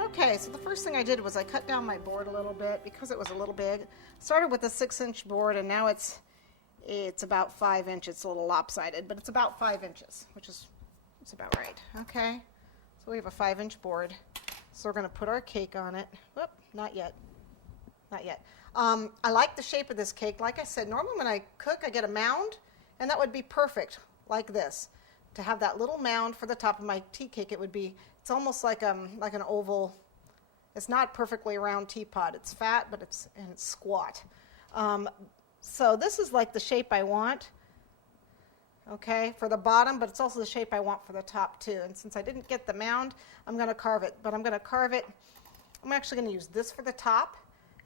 Okay, so the first thing I did was I cut down my board a little bit because it was a little big. Started with a 6-inch board, and now it's about 5 inches. It's a little lopsided, but it's about 5 inches, which is it's about right. Okay, so we have a 5-inch board. So we're going to put our cake on it. Whoop, not yet. Not yet. I like the shape of this cake. Like I said, normally when I cook, I get a mound, and that would be perfect, like this. To have that little mound for the top of my tea cake, it would be, it's almost like an oval. It's not perfectly round teapot. It's fat, but it's squat. So this is like the shape I want, okay, for the bottom, but it's also the shape I want for the top too. And since I didn't get the mound, I'm going to carve it. But I'm going to carve it, I'm actually going to use this for the top.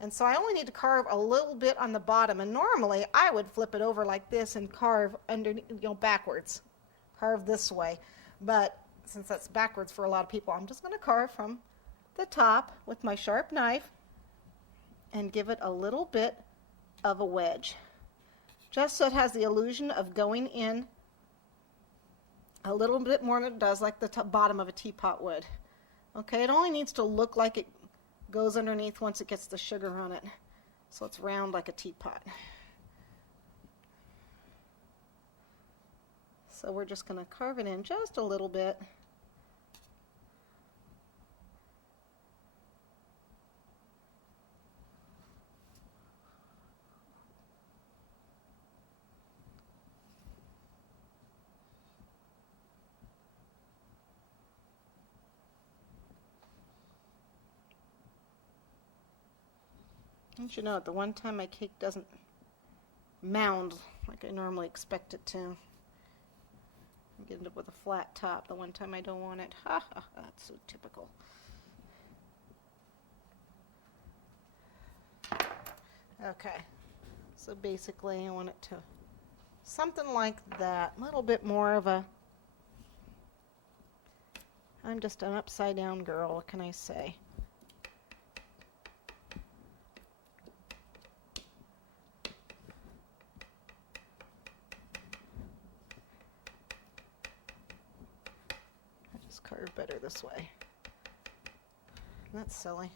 And so I only need to carve a little bit on the bottom. And normally I would flip it over like this and carve underneath, backwards. Carve this way. But since that's backwards for a lot of people, I'm just going to carve from the top with my sharp knife and give it a little bit of a wedge, just so it has the illusion of going in a little bit more than it does like the bottom of a teapot would. Okay, it only needs to look like it goes underneath once it gets the sugar on it, so it's round like a teapot. So we're just going to carve it in just a little bit. Don't you know, the one time my cake doesn't mound like I normally expect it to. I'm getting it with a flat top the one time I don't want it. Ha ha, that's so typical. Okay, so basically I want it to something like that, a little bit more of a, I'm just an upside down girl, what can I say? Carve better this way. That's silly.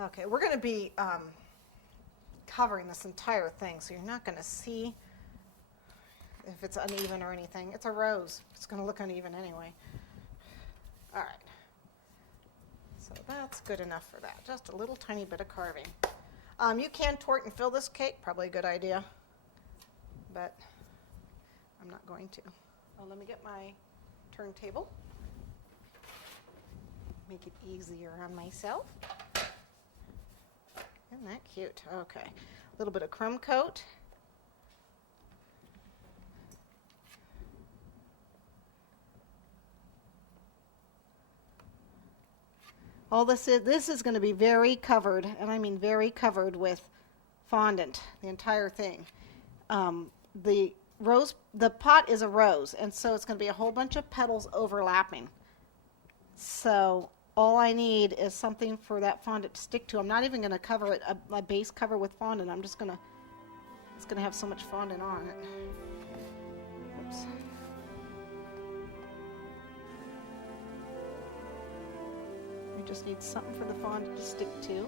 Okay, we're going to be covering this entire thing, so you're not going to see if it's uneven or anything. It's a rose. It's going to look uneven anyway. All right. So that's good enough for that. Just a little tiny bit of carving. You can torte and fill this cake. Probably a good idea, but I'm not going to. Oh, let me get my turntable. Make it easier on myself. Isn't that cute? Okay. A little bit of crumb coat. All this is going to be very covered, and I mean very covered with fondant, the entire thing. The pot is a rose, and so it's going to be a whole bunch of petals overlapping. So all I need is something for that fondant to stick to. I'm not even going to cover it, a base cover with fondant. I'm just going to, it's going to have so much fondant on it. Oops. We just need something for the fondant to stick to.